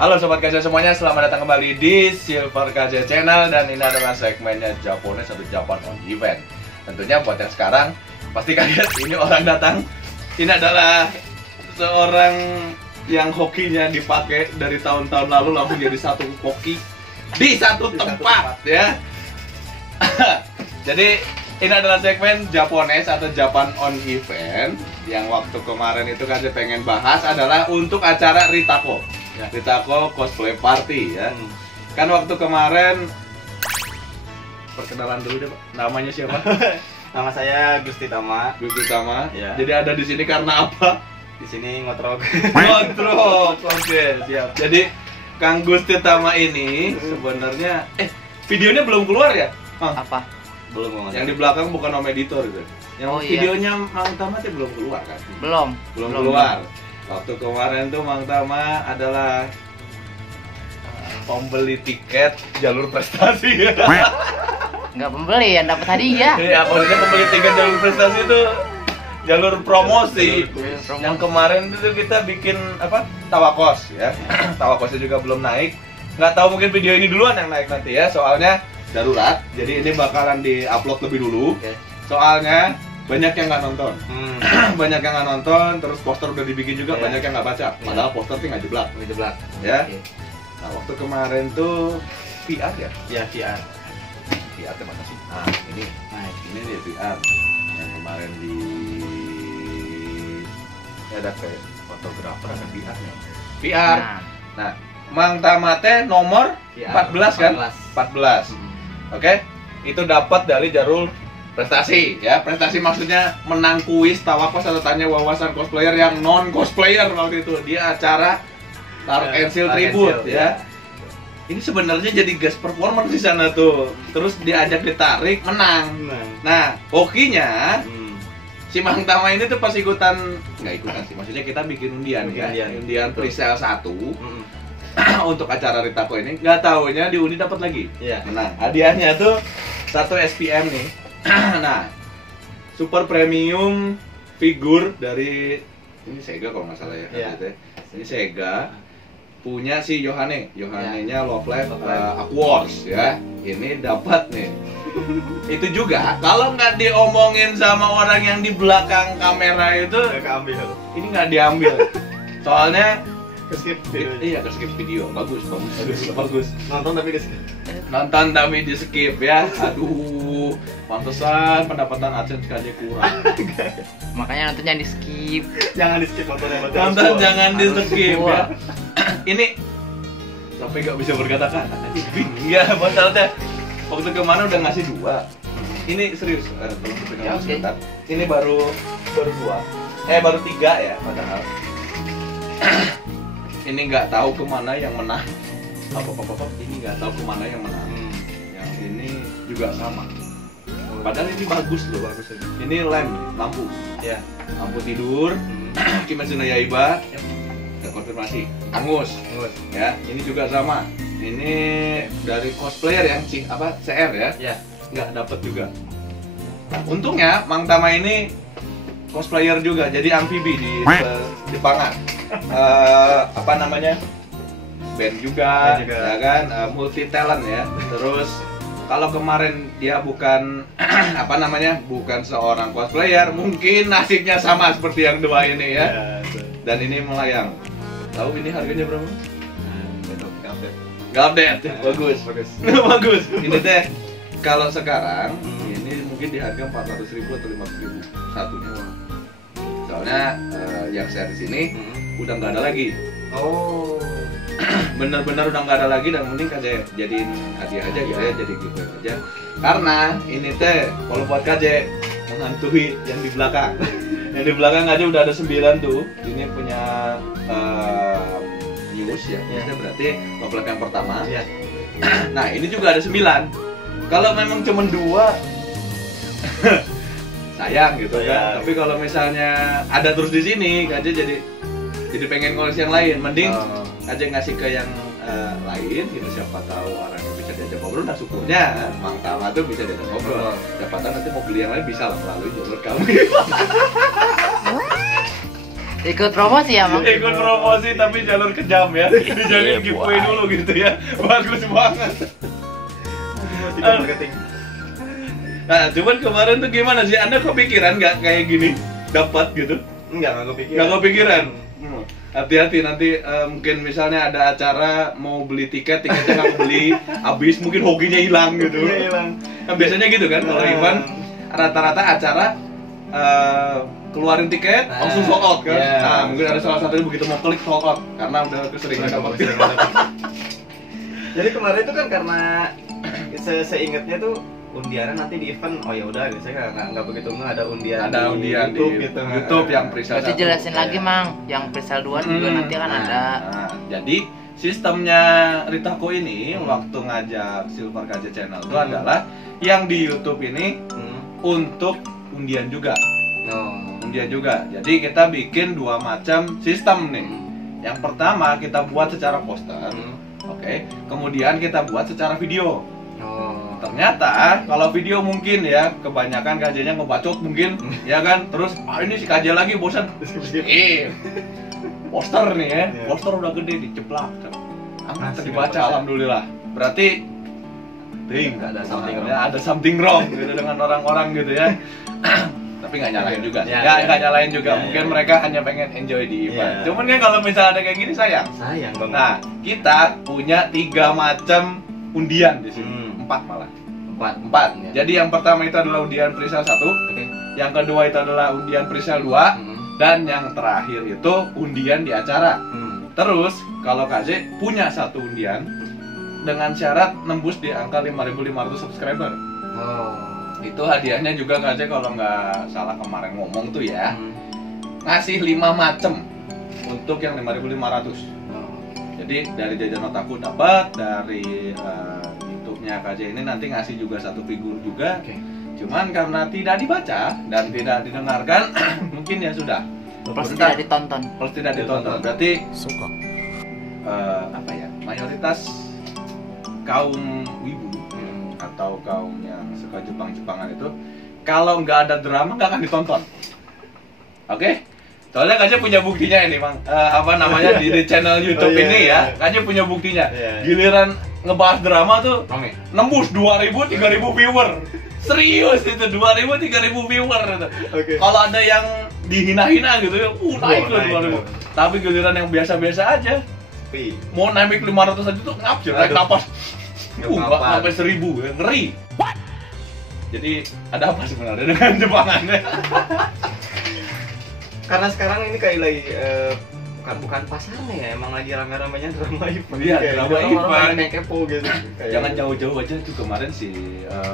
Halo Sobat KJ semuanya, selamat datang kembali di Silver KJ Channel. Dan ini adalah segmennya Japones atau Japan on Event. Tentunya buat yang sekarang, pasti kaget ini orang datang. Ini adalah seorang yang hokinya dipakai dari tahun-tahun lalu langsung jadi satu hoki di satu tempat ya. Jadi ini adalah segmen Japones atau Japan on Event. Yang waktu kemarin itu KJ pengen bahas adalah untuk acara Ritako ya, Ritako Cosplay Party ya. Kan waktu kemarin, perkenalan dulu deh Pak, namanya siapa? Nama saya Gusti Tama. Gusti Tama Ya. Jadi ada di sini karena apa? Di sini ngotrok. Kontrol, oke siap. Jadi Kang Gusti Tama ini sebenarnya videonya belum keluar ya? Apa? Belum mau. Yang di belakang bukan Om Editor gitu. Yang Oh, iya. videonya Mang Tama tuh belum keluar kan? Belum Belum keluar. Waktu kemarin tuh Mang Tama adalah pembeli tiket jalur prestasi. Nggak pembeli, yang dapat hadiah. Iya, maksudnya pembeli tiket jalur prestasi itu jalur promosi. Promosi. Yang kemarin itu kita bikin apa? Tawakos ya. Tawakosnya juga belum naik. Nggak tahu mungkin video ini duluan yang naik nanti ya. Soalnya darurat. Jadi ini bakalan di-upload lebih dulu. Oke. Soalnya banyak yang nggak nonton. Banyak yang nggak nonton, terus poster udah dibikin juga, Iya. banyak yang nggak baca. Padahal poster tuh nggak jeblak. Jeblak. Ya. Oke. Nah, waktu kemarin tuh VR ya. Ya, VR. VR tuh mana sih? Nah, ini dia VR yang kemarin ini ada kayak fotografer ada VR-nya. VR. Nah, Nah, Mang Tamate nomor VR 14 kan? 14. 14. Oke. Itu dapat dari jalur prestasi ya. Prestasi maksudnya menang kuis Tawakos atau tanya wawasan cosplayer yang non cosplayer waktu itu. Dia acara Dark and Seal Dark and Tribute Seal, ya. Ini sebenarnya jadi guest performer di sana tuh. Terus diajak ditarik, menang. Nah, hokinya si Mang Tama ini tuh pas ikutan, nggak ikutan sih, maksudnya kita bikin undian ya. Undian presale 1 untuk acara Ritako ini. Nggak taunya diundi dapat lagi. Iya. Menang. Hadiahnya tuh 1 SPM nih. Nah, super premium figur dari ini Sega kalau nggak salah ya. Iya. Ini Sega punya si Yohane-nya Love Live Love Live. Aquars ya. Ini dapat nih. Itu juga kalau nggak diomongin sama orang yang di belakang kamera itu, Udah keambil. ini nggak diambil. Soalnya Skip video. iya ke skip video. Bagus. Nonton tapi di skip. Nonton tapi di skip ya. Aduh, pantesan pendapatan AdSense KJ kurang. makanya nontonnya di skip. Jangan di skip nontonnya. Nonton jangan di Harus skip semua. ya. Ini sampai nggak bisa berkata-kata. Iya, masalahnya waktu kemana udah ngasih 2. Ini serius, tolong dipegang Ya, oke. sebentar. Ini baru 2. Baru 3 ya padahal. Ini nggak tahu kemana yang menang. Apa. Ini nggak tahu kemana yang menang. Yang ini juga sama. Padahal ini bagus loh, bagus ini. Ini lampu. Ya. Lampu tidur. Kimetsu no Yaiba. Udah konfirmasi. Angus. Ya, ini juga sama. Ini dari cosplayer yang CR ya. Ya. Nggak dapat juga. Nah, untungnya Mang Tama ini cosplayer juga, jadi amfibi di Jepangan. Apa namanya? Band juga, Band juga. ya kan? Multi talent ya. Terus kalau kemarin dia bukan apa namanya? Bukan seorang cosplayer, mungkin nasibnya sama seperti yang dua ini ya. Dan ini melayang. Tahu ini harganya berapa? Nggak update. Bagus. Bagus. Ini teh kalau sekarang ini mungkin di harga 400.000 atau 500.000 satunya. Soalnya yang saya di sini udah nggak ada lagi. Oh. Bener-bener udah nggak ada lagi dan mending KJ jadiin hadiah aja gitu ya, jadi giveaway aja. Karena ini teh kalau buat KJ menghantui yang di belakang. Yang di belakang aja udah ada 9 tuh. Ini punya news ya. Ini berarti komplek yang pertama. Iya. Nah, ini juga ada 9. Kalau memang cuma 2 sayang gitu Sayang. kan. Tapi kalau misalnya ada terus di sini, KJ jadi pengen koleksi yang lain. Mending aja ngasih ke yang lain gitu, siapa tahu orang yang bisa diajak ngobrol. Nah, syukurnya Mang Tama tuh bisa diajak ngobrol. Siapa tahu nanti mau beli yang lain bisa lah melalui jalur kami. Ikut promosi ya, Mang? Ikut promosi tapi jalur kejam ya. Dijalin giveaway dulu gitu ya. Bagus banget. Tiga marketing. Nah, cuman kemarin tuh gimana sih? Anda kepikiran nggak kayak gini dapat gitu? Enggak kepikiran. Nggak kepikiran. Hati-hati nanti mungkin misalnya ada acara mau beli tiketnya nggak beli, habis mungkin hokinya hilang gitu. Iya, hilang. Kan biasanya gitu kan kalau event rata-rata acara keluarin tiket langsung sold out kan. Iya. Nah, mungkin ada salah satu begitu mau klik sold out karena udah keseringan dapat. Jadi kemarin itu kan karena seingatnya tuh undiannya nanti di event, oh ya udah saya nggak begitu ada undian. Ada undian YouTube di gitu. YouTube yang presale. Berarti 1. jelasin lagi, Mang. Yang presale 2 juga nanti kan ada. Nah, jadi sistemnya Ritako ini waktu ngajak Silver KJ Channel itu adalah yang di YouTube ini untuk undian juga. Undian juga. Jadi kita bikin 2 macam sistem nih. Yang pertama kita buat secara poster. Oke. Kemudian kita buat secara video. Ternyata kalau video mungkin ya kebanyakan KJ-nya ngebacot mungkin ya kan, terus ini si KJ lagi bosan. Poster nih ya. Poster udah gede diceplak. Dibaca alhamdulillah. Berarti ada something wrong gitu dengan orang-orang gitu ya. Tapi nggak nyalain juga. Nggak nyalain juga. Mungkin mereka hanya pengen enjoy di event. Cuman kan kalau misalnya ada kayak gini sayang banget. Nah, kita punya 3 macam undian di sini. 4 malah. 4. Jadi yang pertama itu adalah undian presale 1. Yang kedua itu adalah undian presale 2. Dan yang terakhir itu undian di acara. Terus kalau KJ punya 1 undian dengan syarat nembus di angka 5.500 subscriber. Itu hadiahnya juga KJ kalau nggak salah kemarin ngomong tuh ya. Ngasih 5 macem untuk yang 5.500. Jadi dari jajan otaku dapat, dari YouTube-nya KJ ini nanti ngasih juga 1 figur juga. Cuman karena tidak dibaca dan tidak didengarkan, mungkin ya sudah. Plus tidak ditonton. Berarti apa ya? Mayoritas kaum wibu atau kaum yang suka Jepang-Jepangan itu kalau nggak ada drama nggak akan ditonton. Oke? Soalnya KJ punya buktinya ini, Bang. Di channel YouTube ini ya. KJ punya buktinya. Giliran ngebahas drama tuh nembus 2.000 3.000 viewer. Serius itu 2.000 3.000 viewer gitu. Kalau ada yang dihina-hina gitu ya, naik loh 2.000. Tapi giliran yang biasa-biasa aja, mau naik 500 aja tuh ngapsir, naik napas. Sampai 1.000 ya, ngeri. Jadi ada apa sebenarnya dengan Jepangannya? Karena sekarang ini kayak lagi bukan pasarnya ya, emang lagi rame-ramenya drama event. Iya, drama event. Kayak kepo gitu. Jangan jauh-jauh aja tuh kemarin si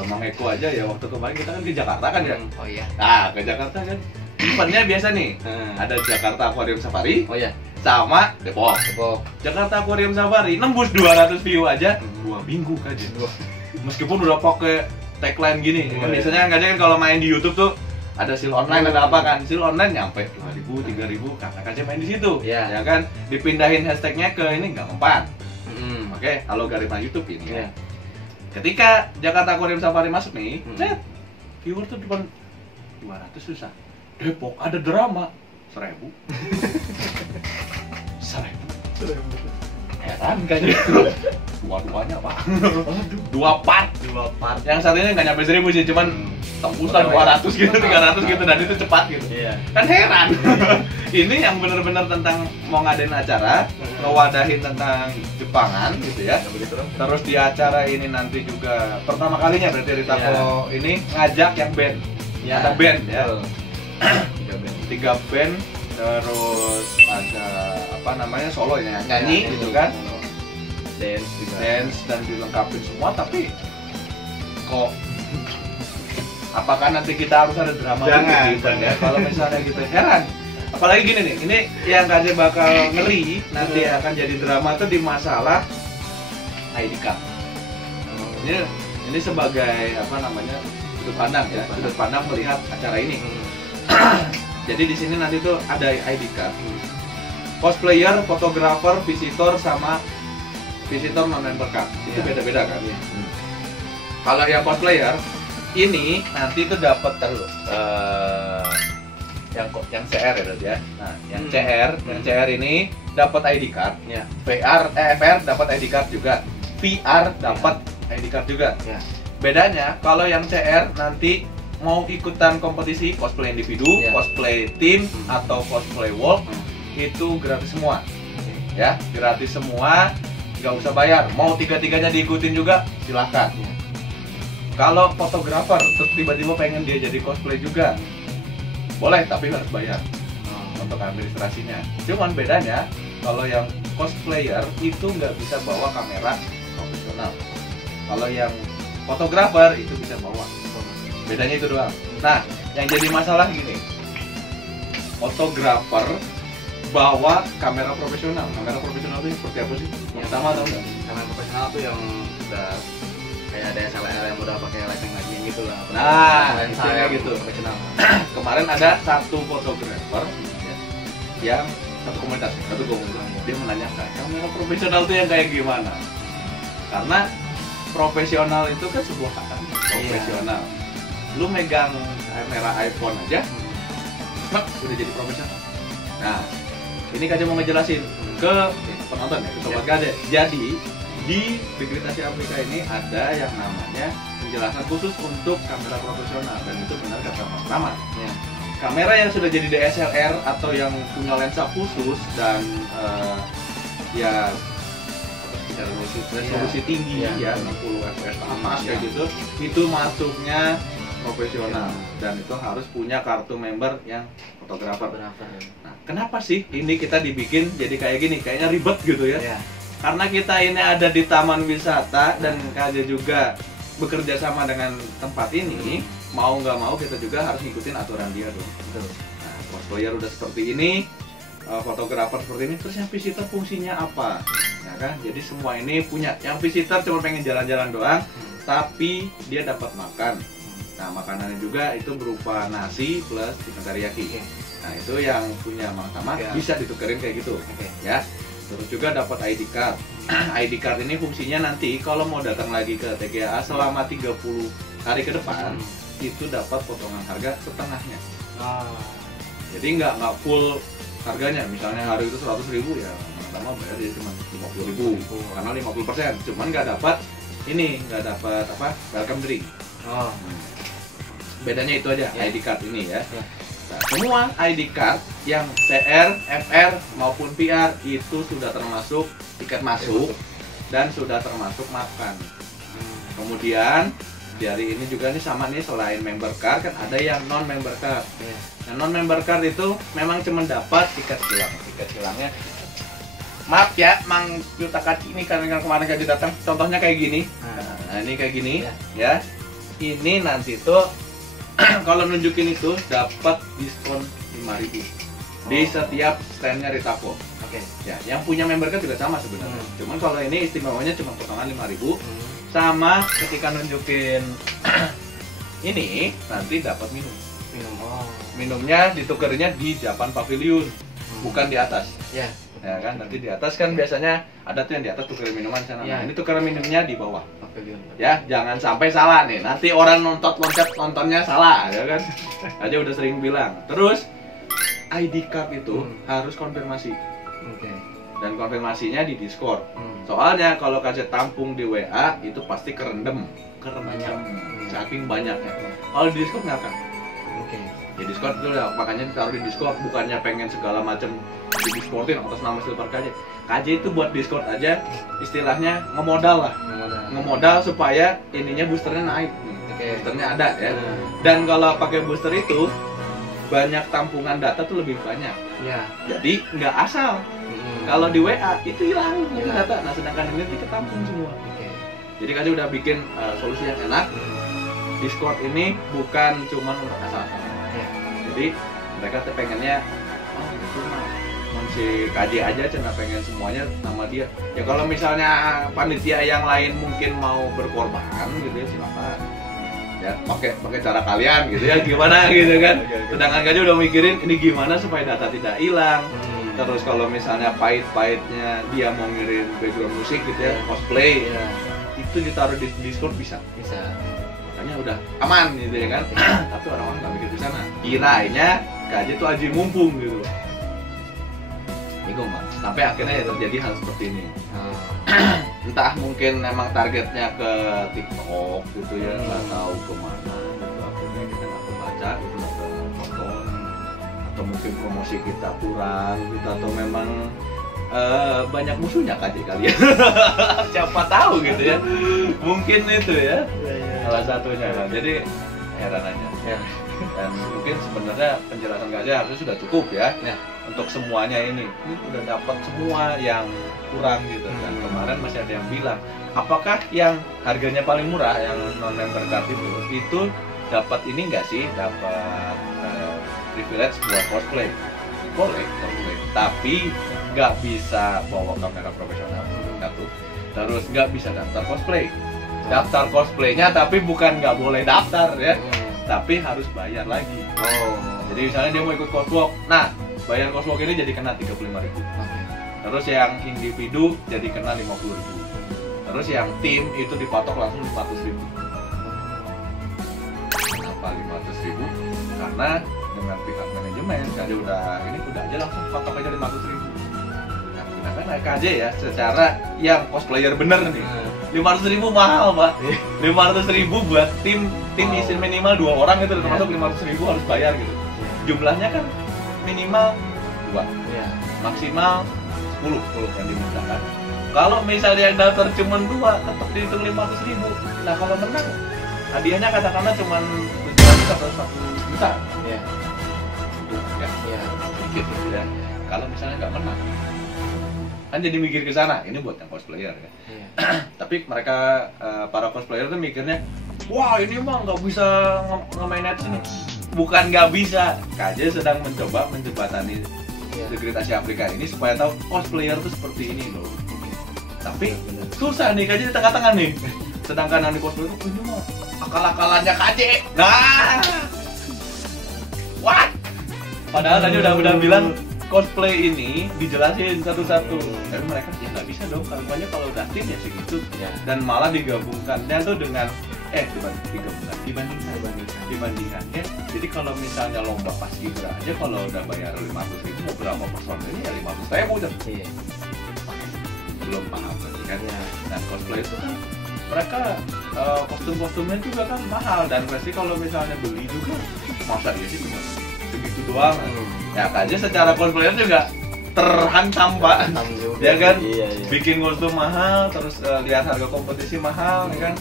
Mang Eko aja ya, waktu kemarin kita kan ke Jakarta kan ya. Oh iya. Nah, ke Jakarta kan eventnya biasa nih. Ada Jakarta Aquarium Safari. Oh iya. Sama Depok. Jakarta Aquarium Safari nembus 200 view aja 2 minggu aja. Meskipun udah pakai tagline gini. Kan biasanya kan kalau main di YouTube tuh ada sale online, ada apa kan? Sale online nyampe 2.000, 3.000 karena KJ main di situ. Ya kan? Dipindahin hashtagnya ke ini nggak mempan. Oke, halo Garima YouTube ini. Ya. Ketika Jakarta Aquarium Safari masuk nih, lihat viewer tuh depan 200 susah. Depok ada drama 1.000. 1.000. Heran kan gitu. Dua-duanya Pak. Aduh, 2 part. Yang satunya nggak nyampe 1.000 sih, cuman tembusan 200 gitu, 300 gitu, dan itu cepat gitu. Kan heran. Ini yang benar-benar tentang mau ngadain acara, ngewadahin tentang Jepangan gitu ya. Terus di acara ini nanti juga pertama kalinya berarti Ritako ini ngajak yang band. Ada band ya. 3 band, terus ada apa namanya solo ya, nyanyi gitu kan. Dance dan dilengkapi semua, tapi kok apakah nanti kita harus ada drama di event ya? Kalau misalnya gitu heran. Apalagi gini nih, ini yang KJ bakal ngeri nanti akan jadi drama tuh di masalah ID card. Ini sebagai apa namanya sudut pandang ya, sudut pandang melihat acara ini. Jadi di sini nanti tuh ada ID card. Cosplayer, fotografer, visitor sama visitor non-member card. Itu beda-beda kan? Kalau yang cosplayer ini nanti tuh dapat terus yang CR ya. Nah, yang CR ini dapat ID card. Ya. FR dapat ID card juga. VR dapat ID card juga. Ya. Bedanya kalau yang CR nanti mau ikutan kompetisi cosplay individu, Ya. cosplay tim atau cosplay walk itu gratis semua. Ya, gratis semua, nggak usah bayar. Mau tiga-tiganya diikutin juga silahkan. Kalau fotografer terus tiba-tiba pengen dia jadi cosplay juga, boleh tapi harus bayar untuk administrasinya. Cuman bedanya kalau yang cosplayer itu nggak bisa bawa kamera profesional. Kalau yang fotografer itu bisa bawa. Bedanya itu doang. Nah, yang jadi masalah gini, fotografer bawa kamera profesional. Kamera profesional itu seperti apa sih? Yang sama atau enggak? Kamera profesional tuh yang udah kayak ada SLR yang udah pakai lighting gitu lah. Nah, lensa itu yang gitu. profesional. Kemarin ada satu fotografer yang satu komunitas dia menanyakan kamera profesional itu yang kayak gimana? Karena profesional itu kan sebuah kata profesional. Lu megang kamera iPhone aja, udah jadi profesional. Nah, ini Kaja mau ngejelasin ke penonton ya, ke sobat Kaja. Jadi di Digitasi Afrika ini ada yang namanya penjelasan khusus untuk kamera profesional dan itu benar kata Mas Rahmat. Ya. Kamera yang sudah jadi DSLR atau yang punya lensa khusus dan ya resolusi tinggi ya 60 fps atas kayak gitu, itu masuknya profesional dan itu harus punya kartu member yang fotografer. Nah, kenapa sih ini kita dibikin jadi kayak gini? Kayaknya ribet gitu ya. Karena kita ini ada di taman wisata dan Kaja juga bekerja sama dengan tempat ini, mau nggak mau kita juga harus ngikutin aturan dia dong. Nah, cosplayer udah seperti ini, fotografer seperti ini, terus yang visitor fungsinya apa? Ya kan? Jadi semua ini punya. Yang visitor cuma pengen jalan-jalan doang, tapi dia dapat makan. Nah, makanannya juga itu berupa nasi plus chicken teriyaki. Nah, itu yang punya Mang Sama bisa ditukerin kayak gitu. Ya. Terus juga dapat ID card. ID card ini fungsinya nanti kalau mau datang lagi ke TGA selama 30 hari ke depan itu dapat potongan harga setengahnya. Jadi nggak full harganya. Misalnya hari itu 100.000 ya sama bayar jadi cuma 50.000 karena 50%. Cuman nggak dapat ini, nggak dapat apa welcome drink. Bedanya itu aja ID card ini ya. Nah, semua ID card yang CR, FR maupun PR itu sudah termasuk tiket masuk dan sudah termasuk makan. Kemudian dari ini juga nih sama nih selain member card kan ada yang non member card. Nah, non member card itu memang cuma dapat tiket silang. Tiket silangnya maaf ya Mang Yuta Kaci ini karena kemarin Kaji datang contohnya kayak gini. Nah, ini kayak gini ya. Ini nanti tuh kalau nunjukin itu dapat diskon 5.000 di setiap standnya Ritapo. Ya, yang punya member kan juga sama sebenarnya. Cuman kalau ini istimewanya cuma potongan 5.000 sama ketika nunjukin ini nanti dapat minum. Minumnya ditukarinya di Japan Pavilion, bukan di atas. Ya kan nanti di atas kan biasanya ada tuh yang di atas tukerin minuman sana. Nah, ini tukeran minumnya di bawah. Ya, jangan sampai salah nih. Nanti orang loncat nontonnya salah, ya kan? Aja udah sering bilang. Terus ID card itu harus konfirmasi. Dan konfirmasinya di Discord. Soalnya kalau kasih tampung di WA itu pasti kerendam saking banyaknya. Kalau di Discord nggak akan. Di Discord itu ya, makanya ditaruh di Discord, bukannya pengen segala macam di Discordin atas nama Silver KJ. KJ itu buat Discord aja istilahnya ngemodal lah. Ngemodal supaya ininya boosternya naik. Boosternya ada ya. Dan kalau pakai booster itu banyak tampungan data tuh lebih banyak. Jadi nggak asal. Kalau di WA itu hilang data. Nah, sedangkan ini tuh ketampung semua. Jadi KJ udah bikin solusi yang enak. Discord ini bukan cuma untuk asal-asalan. Jadi mereka tuh pengennya itu si KJ aja cuma pengen semuanya nama dia. Ya kalau misalnya panitia yang lain mungkin mau berkorban gitu ya silakan. Ya pakai cara kalian gitu ya gimana gitu kan. Sedangkan KJ udah mikirin ini gimana supaya data tidak hilang. Terus kalau misalnya pahit-pahitnya dia mau ngirim background musik gitu ya, cosplay itu ditaruh di Discord bisa. Makanya udah aman gitu ya kan. Tapi orang-orang nggak mikir di sana. Kiranya KJ itu aji mumpung gitu. Bingung Mas. Sampai akhirnya ya terjadi hal seperti ini. Entah mungkin memang targetnya ke TikTok gitu ya, nggak tahu kemana gitu. Akhirnya kita nggak kebaca gitu, nggak tonton, atau mungkin promosi kita kurang gitu, atau memang banyak musuhnya KJ kali ya. Siapa tahu gitu ya, mungkin itu ya salah satunya kan. Jadi heran aja ya. Dan mungkin sebenarnya penjelasan KJ harusnya sudah cukup ya, untuk semuanya ini udah dapat semua yang kurang gitu. Dan kemarin masih ada yang bilang, apakah yang harganya paling murah yang non member card itu dapat ini enggak sih, dapat privilege buat cosplay? Boleh cosplay, tapi nggak bisa bawa kamera profesional satu. Terus nggak bisa daftar cosplay. Daftar cosplaynya tapi bukan nggak boleh daftar ya, tapi harus bayar lagi. Jadi misalnya dia mau ikut coswalk, nah bayar coswalk ini jadi kena 35.000. Terus yang individu jadi kena 50.000. Terus yang tim itu dipatok langsung 500.000. Kenapa 500.000? Karena dengan pihak manajemen KJ udah aja langsung patok aja 500.000. Nah kan KJ ya, secara yang cosplayer bener nih, 500.000 mahal Pak. 500.000 buat tim isi minimal 2 orang itu termasuk 500.000 harus bayar gitu. Jumlahnya kan minimal 2, maksimal 10 yang dimintakan. Kalau misalnya yang daftar cuma 2, tetap dihitung 500.000. Nah kalau menang, hadiahnya katakanlah cuma 700 atau 1 juta. Sedikit gitu ya. Kalau misalnya nggak menang, kan jadi mikir ke sana. Ini buat yang cosplayer ya. Tapi mereka para cosplayer tuh mikirnya, wah ini mah nggak bisa nge-main sini. Bukan nggak bisa, KJ sedang mencoba menjembatani The Great Asia Afrika ini supaya tahu cosplayer tuh seperti ini loh. Tapi susah nih KJ di tengah-tengah nih. Sedangkan yang di cosplayer tuh ini mah akal-akalannya KJ. Nah, what? Padahal tadi udah bilang cosplay ini dijelasin satu-satu, tapi mereka ya nggak bisa dong, kampanye kalau udah tim ya segitu, dan malah digabungkannya tuh dengan dibandingkan ya. Jadi kalau misalnya lomba paskibra aja kalau udah bayar 500.000 mau berapa personilnya ya 500.000 belum paham berarti kan. Dan cosplay itu kan mereka kostum-kostumnya juga kan mahal, dan pasti kalau misalnya beli juga masa dia sih cuma segitu doang. Ya KJ secara cosplayer juga terhantam Pak, ya kan? Bikin kostum mahal, terus lihat harga kompetisi mahal, ya kan?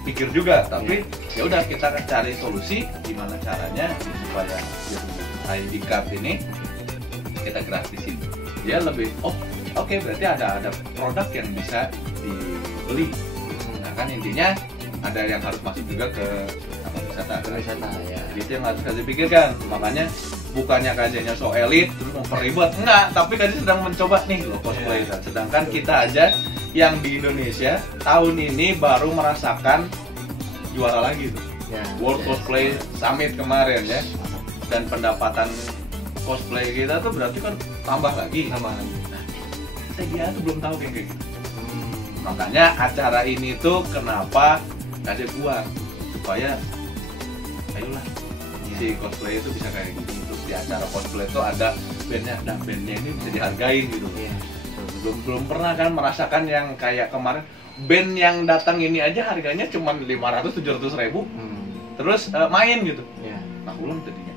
Pikir juga, tapi ya udah kita cari solusi gimana caranya supaya ID card ini kita gratisin. Dia lebih, oke, berarti ada produk yang bisa dibeli. Nah kan intinya ada yang harus masuk juga ke wisata ya. Itu yang harus KJ pikirkan. Makanya bukannya KJ-nya so elit terus memperibet, enggak, tapi KJ sedang mencoba nih loh cosplay. Sedangkan kita aja yang di Indonesia tahun ini baru merasakan juara lagi tuh. World Cosplay Summit kemarin ya. Dan pendapatan cosplay kita tuh berarti kan tambah lagi. Nah, saya tuh belum tahu kayak gitu. Makanya acara ini tuh kenapa KJ buat supaya ayolah si cosplay itu bisa kayak gitu. Terus di acara cosplay itu ada bandnya, dan bandnya ini bisa dihargain gitu. Belum pernah kan merasakan yang kayak kemarin band yang datang ini aja harganya cuma 500-700 ribu, terus main gitu. Nah ulang tadinya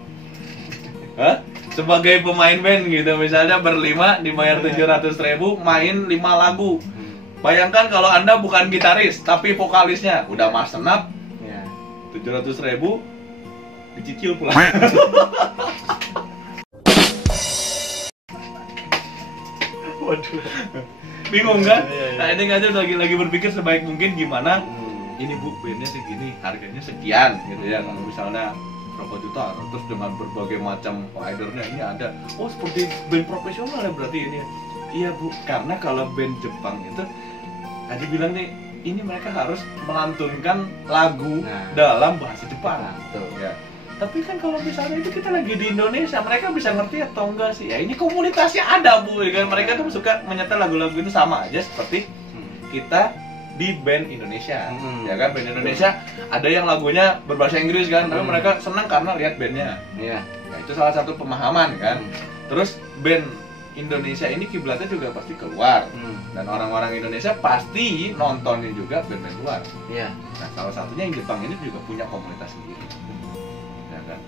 sebagai pemain band gitu, misalnya berlima dibayar 700 ribu, main 5 lagu. Bayangkan kalau Anda bukan gitaris tapi vokalisnya, udah mas senap 700 ribu dicicil pula. Waduh, bingung kan? Nah ini aja lagi berpikir sebaik mungkin gimana. Ini bu, bandnya segini, harganya sekian gitu ya. Kalau misalnya berapa juta, terus dengan berbagai macam ridernya ini ada. Oh seperti band profesional ya berarti ini. Iya bu, karena kalau band Jepang itu, Adi bilang nih, ini mereka harus melantunkan lagu dalam bahasa Jepang. Ya. Tapi kan kalau misalnya itu kita lagi di Indonesia, mereka bisa ngerti atau enggak sih? Ya ini komunitasnya ada bu, ya kan? Mereka tuh suka menyetel lagu-lagu itu sama aja seperti kita di band Indonesia. Mm-hmm. Ya kan, band Indonesia ada yang lagunya berbahasa Inggris kan, tapi mereka senang karena lihat bandnya. Iya. Nah, itu salah satu pemahaman kan. Terus band Indonesia ini kiblatnya juga pasti keluar. Dan orang-orang Indonesia pasti nontonin juga band-band luar. Iya. Nah, salah satunya yang Jepang ini juga punya komunitas sendiri. Ya kan?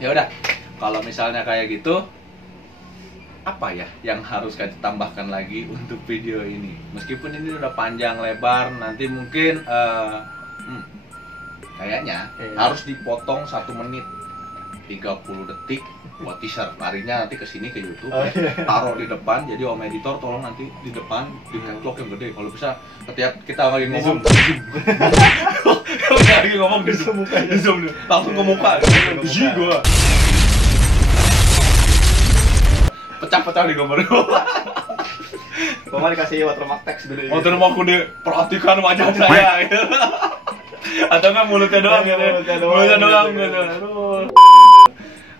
Ya udah, kalau misalnya kayak gitu, apa ya yang harus kita tambahkan lagi untuk video ini? Meskipun ini udah panjang lebar, nanti mungkin kayaknya harus dipotong 1 menit 30 detik buat teaser. Larinya nanti kesini ke YouTube, taruh di depan. Jadi om editor tolong nanti di depan di caplock yang gede. Kalau bisa setiap kita lagi ngomong, lagi ngomong di zoom, langsung ke muka. Biji gua. Pecah-pecah di gambar. Gua dikasih watermark text dulu. Watermark udah perhatikan wajah saya. Atau kan mulutnya doang gitu. Mulutnya doang gitu. Aduh.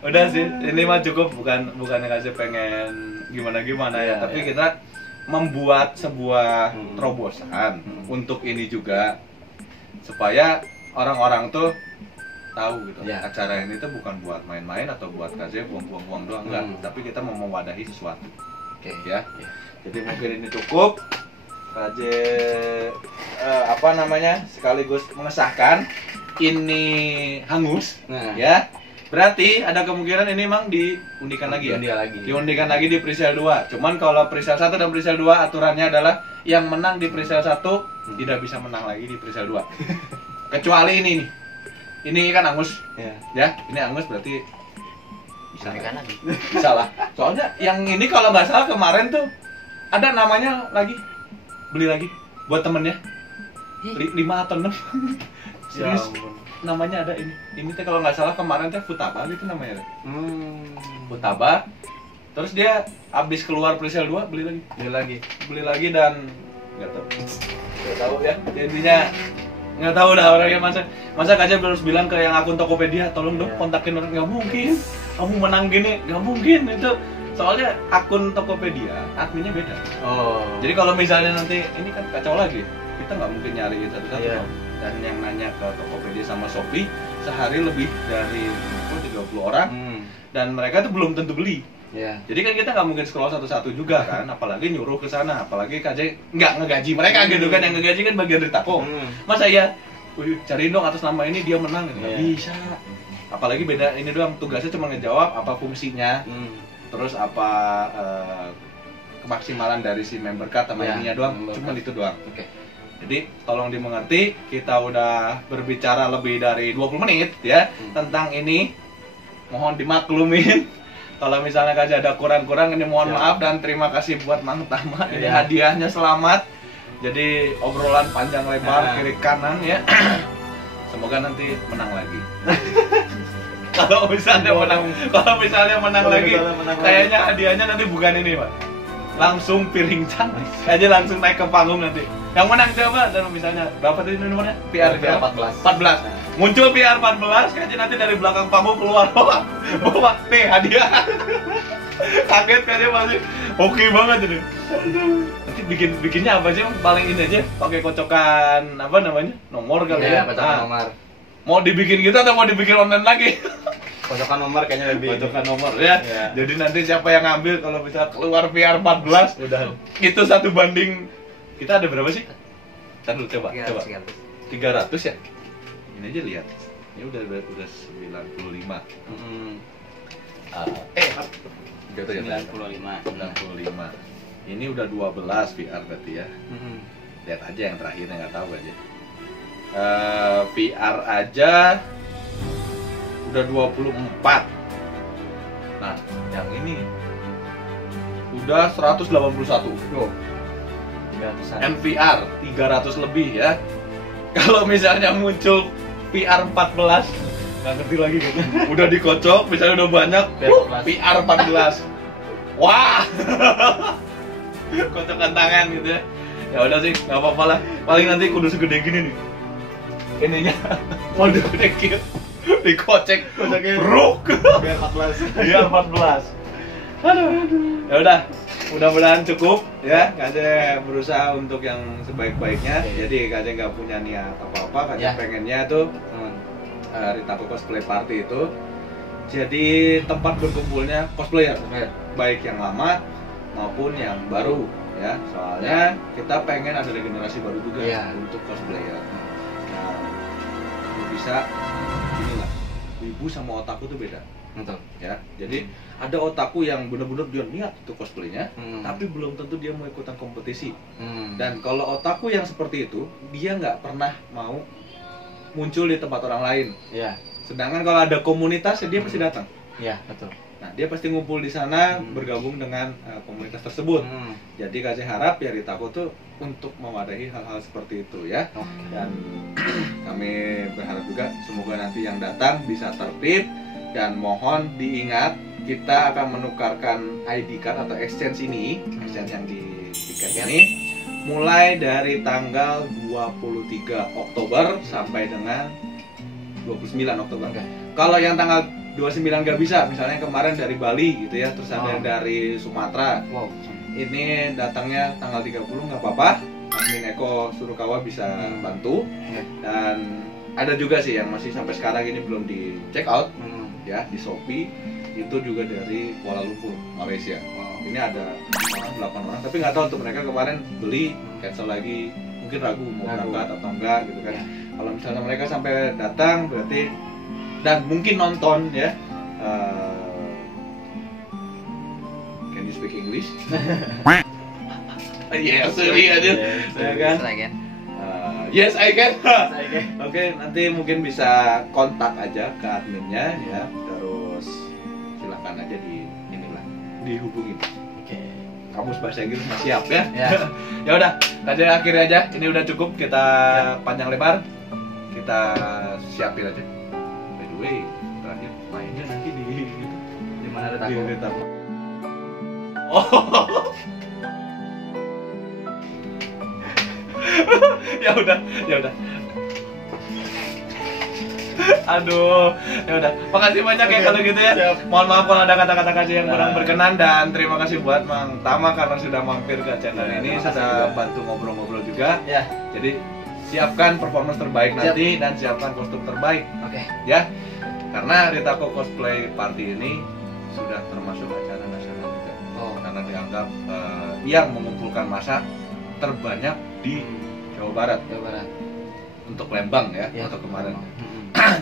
Udah sih, ini mah cukup, bukannya kasih pengen gimana ya, tapi kita membuat sebuah terobosan untuk ini juga supaya orang-orang tuh tahu gitu. Acara ini tuh bukan buat main-main atau buat kasih buang-buang uang doang, enggak, tapi kita mau mewadahi sesuatu. Ya. Jadi mungkin ini cukup. KJ sekaligus mengesahkan ini hangus. Ya. Berarti ada kemungkinan ini memang diundikan lagi ya? Diundikan lagi di presale 2. Cuman kalau presale 1 dan presale 2 aturannya adalah yang menang di presale 1 tidak bisa menang lagi di presale 2. Kecuali ini nih. Ini kan angus. Ya, ini angus berarti bisa lagi. Bisa lah. Soalnya yang ini kalau nggak salah kemarin tuh ada namanya lagi. Beli lagi buat temennya. 5 atau 6. Serius. Namanya ada ini teh kalau nggak salah kemarin teh Futaba gitu namanya. Futaba. Terus dia abis keluar presale 2 beli lagi dan nggak tahu ya. Intinya nggak tahu dah orangnya, masa kaca harus bilang ke yang akun Tokopedia, tolong dong kontakin orang. Nggak mungkin kamu menang gini, nggak mungkin itu. Soalnya akun Tokopedia adminnya beda. Jadi kalau misalnya nanti ini kan kacau lagi, kita nggak mungkin nyariin satu-satu. Dan yang nanya ke Tokopedia sama Shopee sehari lebih dari 30 orang, dan mereka tuh belum tentu beli. Jadi kan kita nggak mungkin scroll satu-satu juga kan, apalagi nyuruh ke sana, apalagi KJ nggak ngegaji mereka gitu kan, yang ngegaji kan bagian dari Tako. Masa ya, cariin dong atas nama ini dia menang, nggak bisa. Apalagi beda ini doang, tugasnya cuma ngejawab apa fungsinya, terus apa kemaksimalan dari si member card sama ininya doang, cuma itu doang. Jadi tolong dimengerti, kita udah berbicara lebih dari 20 menit ya tentang ini. Mohon dimaklumin kalau misalnya kasih ada kurang-kurang, ini mohon maaf dan terima kasih buat Mang Tama. Ini hadiahnya selamat. Jadi obrolan panjang lebar kiri kanan ya. Semoga nanti menang lagi. Kalau misalnya menang lagi, kayaknya hadiahnya nanti bukan ini, Pak. Langsung piring cantik. Aja langsung naik ke panggung nanti. Yang menang siapa? Dan misalnya berapa tadi nomornya? PR 14. Muncul PR 14, kayaknya nanti dari belakang panggung keluar bawa nih hadiah. Kaget kayaknya masih oke banget ini. Nanti bikinnya apa sih? Paling ini aja, pakai kocokan apa namanya? Nomor kali ya. Nomor. Mau dibikin gitu atau mau dibikin online lagi? Kocokan nomor kayaknya lebih. Kocokan nomor ya. Jadi nanti siapa yang ngambil kalau bisa keluar PR 14 udah. Itu 1 banding. Kita ada berapa sih? Ntar dulu coba. 300 ya? Ini aja lihat. Ini udah 95. 95. Ini udah 12 VR berarti ya. Lihat aja yang terakhirnya, nggak tahu aja. VR aja udah 24. Nah, yang ini udah 181. NVR 300 lebih ya. Kalau misalnya muncul PR 14, nggak ngerti lagi gitu. Udah dikocok, misalnya udah banyak, PR 14. Wah. Kocokan tangan gitu ya. Ya udah sih, nggak apa-apa lah. Paling nanti kudu segede gini nih. Ininya mau gede gitu. Dikocek, bruk. PR 14. PR 14. Aduh. Ya udah. mudah-mudahan cukup ya. Kaje berusaha untuk yang sebaik-baiknya. Jadi Kaje nggak punya niat apa-apa. Kaje pengennya tuh Ritako Cosplay Party itu jadi tempat berkumpulnya cosplayer, baik yang lama maupun yang baru ya. Soalnya kita pengen ada regenerasi baru juga untuk cosplayer. Nah, kalau bisa inilah, wibu sama otaku tuh beda. Betul. Ya, jadi ada otaku yang benar-benar dia niat itu cosplaynya, tapi belum tentu dia mau ikutan kompetisi. Dan kalau otaku yang seperti itu, dia nggak pernah mau muncul di tempat orang lain. Iya. Sedangkan kalau ada komunitas, dia pasti datang. Iya, betul. Nah, dia pasti ngumpul di sana, bergabung dengan komunitas tersebut. Jadi Kaje harap ya Ritako tuh untuk mewadahi hal-hal seperti itu ya. Dan kami berharap juga semoga nanti yang datang bisa tertib. Dan mohon diingat, kita akan menukarkan ID card atau exchange ini, exchange yang di tiket ini, mulai dari tanggal 23 Oktober sampai dengan 29 Oktober. Kalau yang tanggal 29 nggak bisa, misalnya kemarin dari Bali gitu ya, terus ada yang dari Sumatera. Ini datangnya tanggal 30 nggak apa-apa, admin Eko Surukawa bisa bantu. Dan ada juga sih yang masih sampai sekarang ini belum di check out. Ya, di Shopee itu juga dari Kuala Lumpur, Malaysia. Ini ada 8 orang, tapi nggak tahu untuk mereka kemarin beli cancel lagi, mungkin ragu mau berangkat atau enggak gitu kan. Kalau misalnya mereka sampai datang berarti dan mungkin nonton ya. Can you speak English? Yes, sorry aja. Ya kan? Yes, I can. Oke, nanti mungkin bisa kontak aja ke adminnya ya. Terus silakan aja dihubungin. Kamus bahasa Inggris masih siap ya. Ya udah, Kaje akhiri aja. Ini udah cukup, kita panjang lebar. Kita siapin aja. By the way, terakhir mainnya nanti di mana ada tamu. Oh. ya udah. Aduh, ya udah. Makasih banyak ya kalau gitu ya. Mohon maaf kalau ada kata-kata Kaje yang kurang berkenan, dan terima kasih buat Mang Tama karena sudah mampir ke channel ini, sudah bantu ngobrol-ngobrol juga. Ya. Jadi siapkan performance terbaik nanti dan siapkan kostum terbaik. Ya. Karena Ritako Cosplay Party ini sudah termasuk acara nasional juga. Karena dianggap yang mengumpulkan massa terbanyak di Jawa Barat. Untuk Lembang ya, atau kemarin.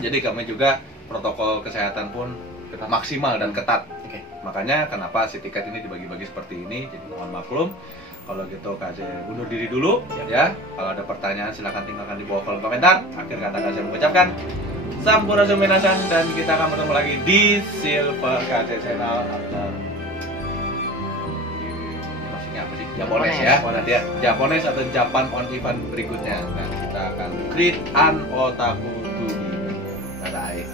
Jadi kami juga protokol kesehatan pun maksimal dan ketat. Makanya kenapa si tiket ini dibagi-bagi seperti ini. Jadi mohon maklum. Kalau gitu Kaje undur diri dulu ya. Kalau ada pertanyaan silahkan tinggalkan di bawah kolom komentar. Akhir kata Kaje mengucapkan Sampurasun minasan, dan kita akan bertemu lagi di Silver Kaje Channel atau apa sih? Japones ya. Nanti ya. Japones atau Japan on event berikutnya. Nah, kita akan treat an otaku to be. Bye bye.